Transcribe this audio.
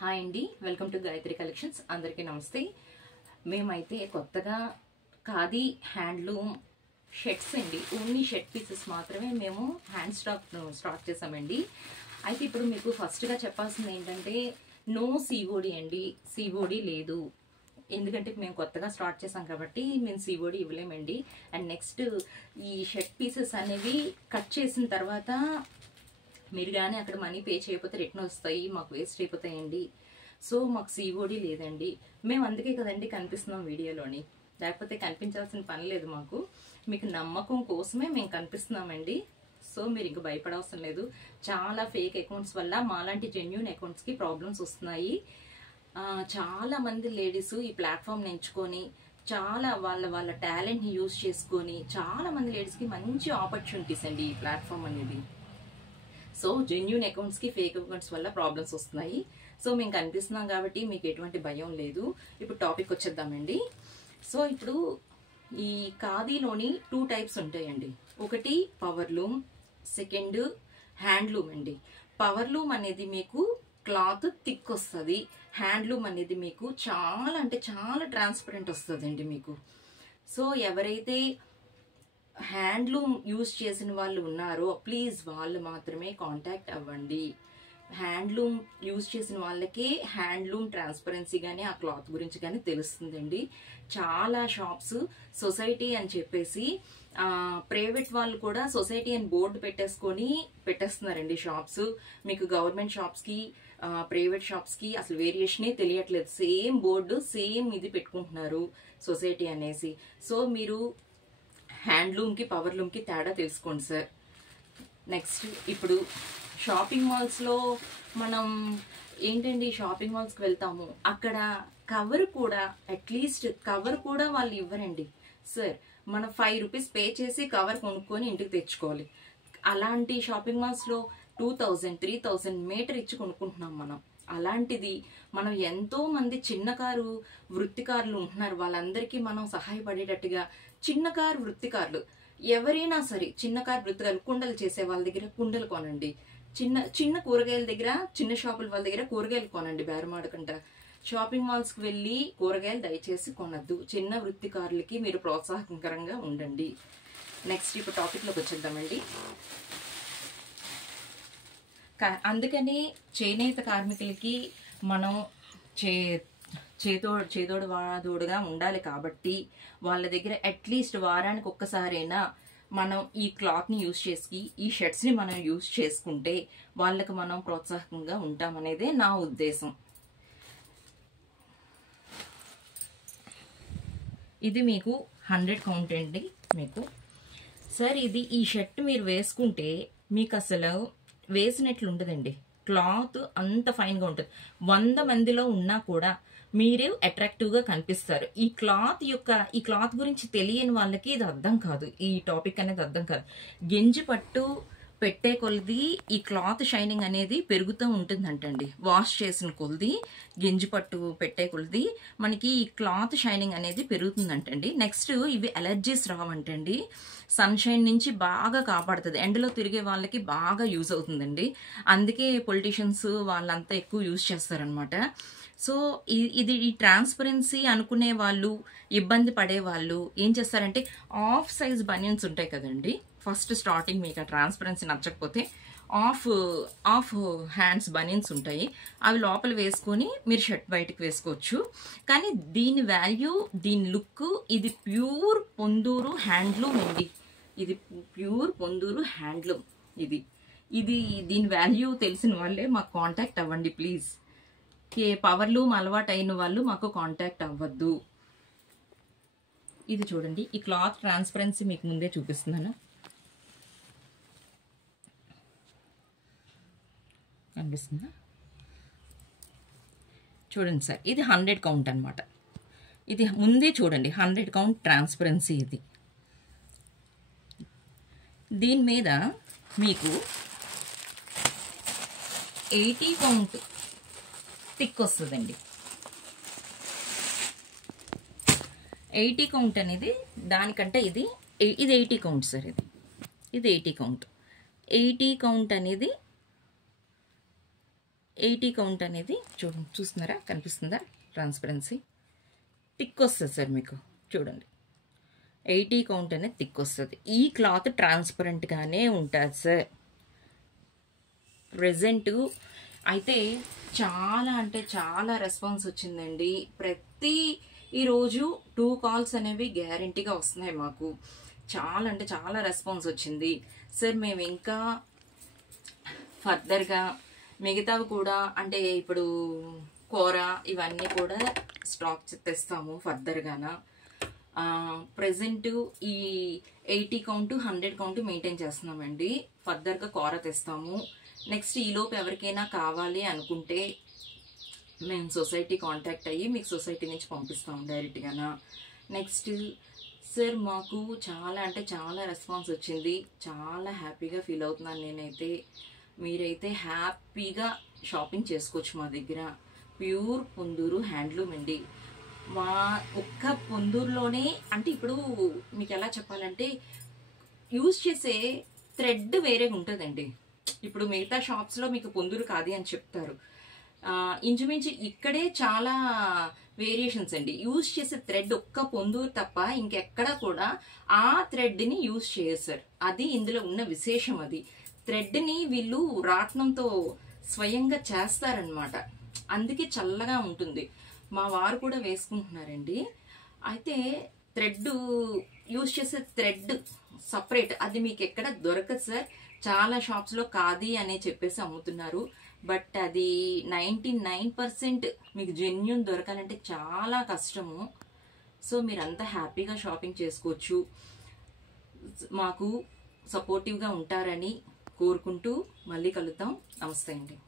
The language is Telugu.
హాయ్ అండి, వెల్కమ్ టు గాయత్రి కలెక్షన్స్. అందరికీ నమస్తే. మేమైతే కొత్తగా ఖాదీ హ్యాండ్లూమ్ షర్ట్స్ అండి, ఓన్లీ షర్ట్ పీసెస్ మాత్రమే మేము హ్యాండ్ స్టార్ట్ చేసామండి. అయితే ఇప్పుడు మీకు ఫస్ట్గా చెప్పాల్సింది ఏంటంటే నో సిఓడి అండి, సిఓడి లేదు. ఎందుకంటే మేము కొత్తగా స్టార్ట్ చేసాం కాబట్టి మేము సిఓడి ఇవ్వలేమండి. అండ్ నెక్స్ట్ ఈ షర్ట్ పీసెస్ అనేవి కట్ చేసిన తర్వాత మీరు కానీ అక్కడ మనీ పే చేయకపోతే రిటర్న్ వస్తాయి, మాకు వేస్ట్ అయిపోతాయండి. సో మాకు సిఓడి లేదండి. మేము అందుకే కదండి కనిపిస్తున్నాం వీడియోలోని, లేకపోతే కనిపించాల్సిన పని లేదు మాకు. మీకు నమ్మకం కోసమే మేము కనిపిస్తున్నామండి. సో మీరు ఇంక భయపడవసరం లేదు. చాలా ఫేక్ అకౌంట్స్ వల్ల మాలాంటి జెన్యూన్ అకౌంట్స్కి ప్రాబ్లమ్స్ వస్తున్నాయి. చాలా మంది లేడీస్ ఈ ప్లాట్ఫామ్ ఎంచుకొని చాలా వాళ్ళ టాలెంట్ని యూజ్ చేసుకొని చాలా మంది లేడీస్కి మంచి ఆపర్చునిటీస్ అండి ఈ ప్లాట్ఫామ్ అనేది. సో జెన్యూన్ అకౌంట్స్కి ఫేక్ అకౌంట్స్ వల్ల ప్రాబ్లమ్స్ వస్తున్నాయి. సో మేము కనిపిస్తున్నాం కాబట్టి మీకు ఎటువంటి భయం లేదు. ఇప్పుడు టాపిక్ వచ్చేద్దామండి. సో ఇప్పుడు ఈ ఖాదీలోని 2 టైప్స్ ఉంటాయండి. ఒకటి పవర్లూమ్, సెకండ్ హ్యాండ్లూమ్ అండి. పవర్లూమ్ అనేది మీకు క్లాత్ థిక్ వస్తుంది, హ్యాండ్లూమ్ అనేది మీకు చాలా అంటే చాలా ట్రాన్స్పరెంట్ వస్తుందండి మీకు. సో ఎవరైతే హ్యాండ్లూమ్ యూజ్ చేసిన వాళ్ళు ఉన్నారో ప్లీజ్ వాళ్ళు మాత్రమే కాంటాక్ట్ అవ్వండి. హ్యాండ్లూమ్ యూజ్ చేసిన వాళ్ళకే హ్యాండ్లూమ్ ట్రాన్స్పరెన్సీ కానీ ఆ క్లాత్ గురించి కానీ తెలుస్తుందండి. చాలా షాప్స్ సొసైటీ అని చెప్పేసి ప్రైవేట్ వాళ్ళు కూడా సొసైటీ అని బోర్డు పెట్టేస్తున్నారండి షాప్స్. మీకు గవర్నమెంట్ షాప్స్కి ప్రైవేట్ షాప్స్కి అసలు వేరియేషనే తెలియట్లేదు. సేమ్ బోర్డు సేమ్ ఇది పెట్టుకుంటున్నారు సొసైటీ అనేసి. సో మీరు హ్యాండ్లూమ్కి పవర్లూమ్కి తేడా తెలుసుకోండి సార్. నెక్స్ట్ ఇప్పుడు షాపింగ్ మాల్స్లో మనం ఏంటండి షాపింగ్ మాల్స్కి వెళ్తాము, అక్కడ కవర్ కూడా అట్లీస్ట్ కవర్ కూడా వాళ్ళు ఇవ్వరండి సార్. మనం 5 రూపీస్ పే చేసి కవర్ కొనుక్కొని ఇంటికి తెచ్చుకోవాలి. అలాంటి షాపింగ్ మాల్స్లో 2000, 3000 మీటర్ ఇచ్చి కొనుక్కుంటున్నాం మనం. అలాంటిది మనం ఎంతో మంది చిన్నకారు వృత్తికారులు ఉంటున్నారు, వాళ్ళందరికీ మనం సహాయపడేటట్టుగా చిన్నకారు వృత్తికారులు ఎవరైనా సరే చిన్నకారు వృత్తికారులు కుండలు చేసే వాళ్ళ దగ్గర కుండలు కొనండి. చిన్న కూరగాయల దగ్గర చిన్న షాపుల వాళ్ళ దగ్గర కూరగాయలు కొనండి బేరమాడకుండా. షాపింగ్ మాల్స్కి వెళ్ళి కూరగాయలు దయచేసి కొనద్దు. చిన్న వృత్తికారులకి మీరు ప్రోత్సాహకరంగా ఉండండి. నెక్స్ట్ ఇప్పుడు టాపిక్లోకి వచ్చేద్దామండి. అందుకని చేనేత కార్మికులకి మనం చేదోడు వాదోడుగా ఉండాలి కాబట్టి వాళ్ళ దగ్గర అట్లీస్ట్ వారానికి ఒక్కసారైనా మనం ఈ క్లాత్ని యూజ్ చేసి ఈ షర్ట్స్ని మనం యూజ్ చేసుకుంటే వాళ్ళకి మనం ప్రోత్సాహకంగా ఉంటామనేదే నా ఉద్దేశం. ఇది మీకు 100 కౌంట్ అండి మీకు. సార్ ఇది ఈ షర్ట్ మీరు వేసుకుంటే మీకు అసలు వేసినట్లు ఉంటుందండి. క్లాత్ అంత ఫైన్గా ఉంటుంది. 100 మందిలో ఉన్నా కూడా మీరు అట్రాక్టివ్గా కనిపిస్తారు. ఈ క్లాత్ గురించి తెలియని వాళ్ళకి ఇది అర్థం కాదు, ఈ టాపిక్ అనేది అర్థం కాదు. గెంజి పట్టు పెట్టే కొలది ఈ క్లాత్ షైనింగ్ అనేది పెరుగుతూ ఉంటుందంటండి. వాష్ చేసిన కొలది గెంజి పట్టు పెట్టే కొలది మనకి ఈ క్లాత్ షైనింగ్ అనేది పెరుగుతుందంటండి. నెక్స్ట్ ఇవి అలర్జీస్ రావంటండి. సన్షైన్ నుంచి బాగా కాపాడుతుంది. ఎండలో తిరిగే వాళ్ళకి బాగా యూజ్ అవుతుందండి. అందుకే పొలిటీషియన్స్ వాళ్ళంతా ఎక్కువ యూజ్ చేస్తారనమాట. సో ఇది ఈ ట్రాన్స్పరెన్సీ అనుకునే వాళ్ళు, ఇబ్బంది పడే వాళ్ళు ఏం చేస్తారంటే ఆఫ్ సైజ్ బనియన్స్ ఉంటాయి కదండి. ఫస్ట్ స్టార్టింగ్ మీకు ఆ ట్రాన్స్పరెన్సీ నచ్చకపోతే ఆఫ్ హ్యాండ్స్ బనియన్స్ ఉంటాయి, అవి లోపల వేసుకొని మీరు షర్ట్ బయటకు వేసుకోవచ్చు. కానీ దీని వాల్యూ, దీని లుక్, ఇది ప్యూర్ పొందూరు హ్యాండ్లూమ్ అండి. ఇది ప్యూర్ పొందూరు హ్యాండ్లూమ్. ఇది దీని వాల్యూ తెలిసిన వాళ్ళే మాకు కాంటాక్ట్ అవ్వండి ప్లీజ్. పవర్లూమ్ అలవాటు అయిన వాళ్ళు మాకు కాంటాక్ట్ అవ్వద్దు. ఇది చూడండి, ఈ క్లాత్ ట్రాన్స్పరెన్సీ మీకు ముందే చూపిస్తున్నాను, కనిపిస్తుందా? చూడండి సార్, ఇది 100 కౌంట్ అనమాట. ఇది ముందే చూడండి 100 కౌంట్ ట్రాన్స్పరెన్సీ. ఇది దీని మీద మీకు 80 కౌంట్ థిక్ వస్తుందండి. 80 కౌంట్ అనేది దానికంటే ఇది 80 కౌంట్ సార్. ఇది 80 కౌంట్. 80 కౌంట్ అనేది 80 కౌంట్ అనేది చూడండి, చూస్తున్నారా, కనిపిస్తుందా ట్రాన్స్పరెన్సీ? థిక్ వస్తుంది సార్ మీకు, చూడండి 80 కౌంట్ అనేది థిక్ వస్తుంది. ఈ క్లాత్ ట్రాన్స్పరెంట్గానే ఉంటుంది సార్. ప్రెజెంట్ అయితే చాలా అంటే చాలా రెస్పాన్స్ వచ్చిందండి. ఈరోజు 2 కాల్స్ అనేవి గ్యారంటీగా వస్తున్నాయి మాకు. చాలా అంటే చాలా రెస్పాన్స్ వచ్చింది సార్. మేము ఇంకా ఫర్దర్గా మిగతావి కూడా, అంటే ఇప్పుడు కూర ఇవన్నీ కూడా స్టాక్ తెస్తాము ఫర్దర్గాన. ప్రెజెంట్ ఈ 80 కౌంట్ 100 కౌంట్ మెయింటైన్ చేస్తున్నామండి. ఫర్దర్గా కూర తెస్తాము. నెక్స్ట్ ఈలోపు ఎవరికైనా కావాలి అనుకుంటే మేము సొసైటీ కాంటాక్ట్ అయ్యి మీకు సొసైటీ నుంచి పంపిస్తాము డైరెక్ట్గానా. నెక్స్ట్ సార్ మాకు చాలా అంటే చాలా రెస్పాన్స్ వచ్చింది. చాలా హ్యాపీగా ఫీల్ అవుతున్నాను నేనైతే. మీరైతే హ్యాపీగా షాపింగ్ చేసుకోవచ్చు మా దగ్గర. ప్యూర్ పొందూరు హ్యాండ్లూమ్ అండి. మా ఒక్క పొందూరులోనే, అంటే ఇప్పుడు మీకు ఎలా చెప్పాలంటే యూజ్ చేసే థ్రెడ్ వేరే ఉంటుందండి. ఇప్పుడు మిగతా షాప్స్లో మీకు పొందూరు కాదు అని చెప్తారు. ఇంచుమించు ఇక్కడే చాలా వేరియేషన్స్ అండి. యూజ్ చేసే థ్రెడ్ ఒక్క పొందూరు తప్ప ఇంకెక్కడా కూడా ఆ థ్రెడ్ని యూజ్ చేస్తారు. అది ఇందులో ఉన్న విశేషం. అది థ్రెడ్ని వీళ్ళు రాట్నంతో స్వయంగా చేస్తారనమాట. అందుకే చల్లగా ఉంటుంది. మా వారు కూడా వేసుకుంటున్నారండి. అయితే థ్రెడ్ యూజ్ చేసే థ్రెడ్ సపరేట్, అది మీకు ఎక్కడ దొరకదు సార్. చాలా షాప్స్లో ఖాదీ అనే చెప్పేసి అమ్ముతున్నారు. బట్ అది 99% మీకు జెన్యూన్ దొరకాలంటే చాలా కష్టము. సో మీరంతా హ్యాపీగా షాపింగ్ చేసుకోవచ్చు. మాకు సపోర్టివ్గా ఉంటారని కోరుకుంటూ మళ్ళీ కలుద్దాం. నమస్తే అండి.